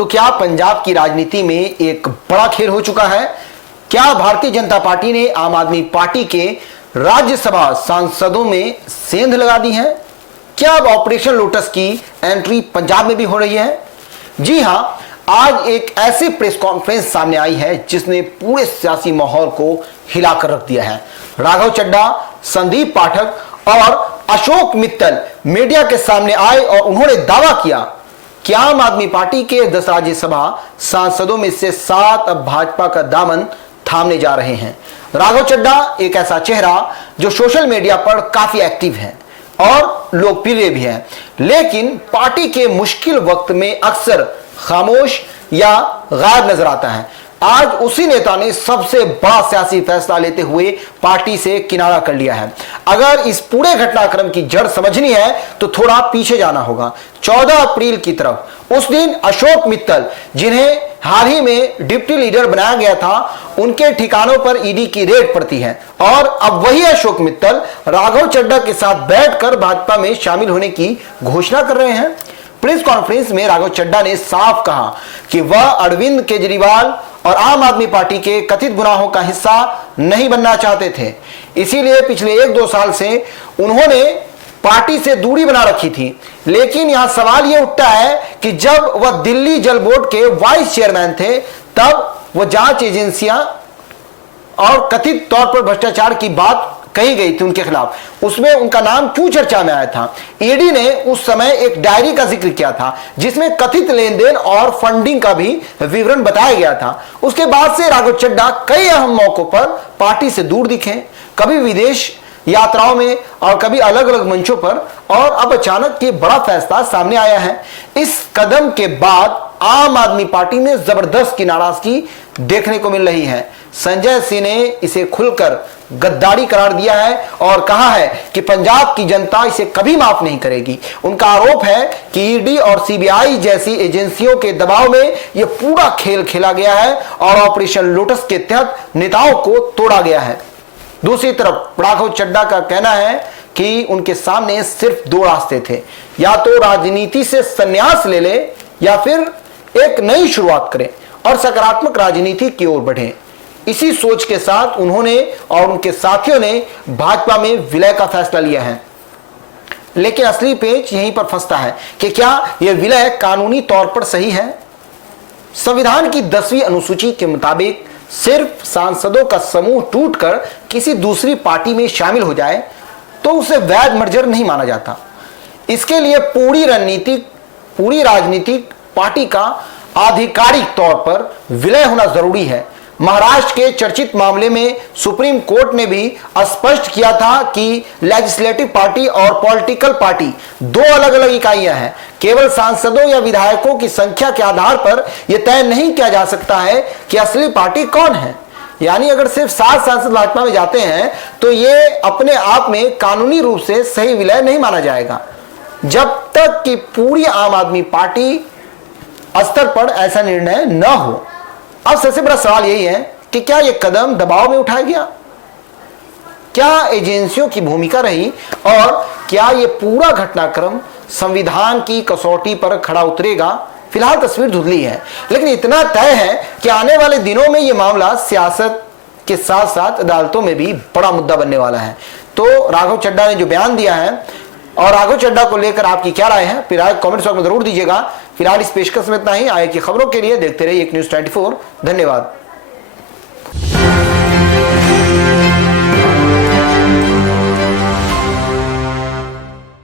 तो क्या पंजाब की राजनीति में एक बड़ा खेल हो चुका है? क्या भारतीय जनता पार्टी ने आम आदमी पार्टी के राज्यसभा सांसदों में सेंध लगा दी है? क्या अब ऑपरेशन लोटस की एंट्री पंजाब में भी हो रही है? जी हां, आज एक ऐसी प्रेस कॉन्फ्रेंस सामने आई है जिसने पूरे सियासी माहौल को हिलाकर रख दिया है। राघव चड्ढा, संदीप पाठक और अशोक मित्तल मीडिया के सामने आए और उन्होंने दावा किया कि आम आदमी पार्टी के 10 राज्यसभा सांसदों में से 7 अब भाजपा का दामन थामने जा रहे हैं। राघव चड्ढा एक ऐसा चेहरा जो सोशल मीडिया पर काफी एक्टिव है और लोकप्रिय भी है, लेकिन पार्टी के मुश्किल वक्त में अक्सर खामोश या गायब नजर आता है। आज उसी नेता ने सबसे बड़ा सियासी फैसला लेते हुए पार्टी से किनारा कर लिया है। अगर इस पूरे घटनाक्रम की जड़ समझनी है तो थोड़ा पीछे जाना होगा, 14 अप्रैल की तरफ। उस दिन अशोक मित्तल, जिन्हें हाल ही में डिप्टी लीडर बनाया गया था, उनके ठिकानों पर ईडी की रेड पड़ती है और अब वही अशोक मित्तल राघव चड्ढा के साथ बैठकर भाजपा में शामिल होने की घोषणा कर रहे हैं। प्रेस कॉन्फ्रेंस में राघव चड्ढा ने साफ कहा कि वह अरविंद केजरीवाल और आम आदमी पार्टी के कथित गुनाहों का हिस्सा नहीं बनना चाहते थे, इसीलिए पिछले 1-2 साल से उन्होंने पार्टी से दूरी बना रखी थी। लेकिन यहां सवाल यह उठता है कि जब वह दिल्ली जल बोर्ड के वाइस चेयरमैन थे, तब वह जांच एजेंसियां और कथित तौर पर भ्रष्टाचार की बात कही गई थी उनके खिलाफ, उसमें उनका नाम क्यों चर्चा में आया था? ईडी ने उस समय एक डायरी का जिक्र किया था जिसमें कथित लेन देन और फंडिंग का भी विवरण बताया गया था। उसके बाद से राघव चड्ढा कई अहम मौकों पर पार्टी से दूर दिखे, कभी विदेश यात्राओं में और कभी अलग अलग मंचों पर, और अब अचानक ये बड़ा फैसला सामने आया है। इस कदम के बाद आम आदमी पार्टी में जबरदस्त की नाराजगी देखने को मिल रही है। संजय सिंह ने इसे खुलकर गद्दारी करार दिया है और कहा है कि पंजाब की जनता इसे कभी माफ नहीं करेगी। उनका आरोप है कि ईडी और सीबीआई जैसी एजेंसियों के दबाव में यह पूरा खेल खेला गया है और ऑपरेशन लोटस के तहत नेताओं को तोड़ा गया है। दूसरी तरफ राघव चड्ढा का कहना है कि उनके सामने सिर्फ 2 रास्ते थे, या तो राजनीति से संन्यास ले ले या फिर एक नई शुरुआत करें और सकारात्मक राजनीति की ओर बढ़े। इसी सोच के साथ उन्होंने और उनके साथियों ने भाजपा में विलय का फैसला लिया है। लेकिन असली पेच यहीं पर फंसता है कि क्या यह विलय कानूनी तौर पर सही है? संविधान की 10वीं अनुसूची के मुताबिक सिर्फ सांसदों का समूह टूटकर किसी दूसरी पार्टी में शामिल हो जाए तो उसे वैध मर्जर नहीं माना जाता। इसके लिए पूरी राजनीतिक पार्टी का आधिकारिक तौर पर विलय होना जरूरी है। महाराष्ट्र के चर्चित मामले में सुप्रीम कोर्ट ने भी स्पष्ट किया था कि लेजिस्लेटिव पार्टी और पॉलिटिकल पार्टी 2 अलग अलग इकाइयां हैं। केवल सांसदों या विधायकों की संख्या के आधार पर यह तय नहीं किया जा सकता है कि असली पार्टी कौन है। यानी अगर सिर्फ 7 सांसद भाजपा में जाते हैं तो यह अपने आप में कानूनी रूप से सही विलय नहीं माना जाएगा, जब तक कि पूरी आम आदमी पार्टी स्तर पर ऐसा निर्णय न हो। अब सबसे बड़ा सवाल यही है कि क्या यह कदम दबाव में उठाया गया? क्या एजेंसियों की भूमिका रही? और क्या यह पूरा घटनाक्रम संविधान की कसौटी पर खड़ा उतरेगा? फिलहाल तस्वीर धुंधली है, लेकिन इतना तय है कि आने वाले दिनों में यह मामला सियासत के साथ साथ अदालतों में भी बड़ा मुद्दा बनने वाला है। तो राघव चड्ढा ने जो बयान दिया है, और राघव चड्ढा को लेकर आपकी क्या राय है, फिर कमेंट बॉक्स में जरूर दीजिएगा। फिलहाल इस पेशकश में इतना ही। आगे की खबरों के लिए देखते रहिए एक न्यूज़ 24। धन्यवाद।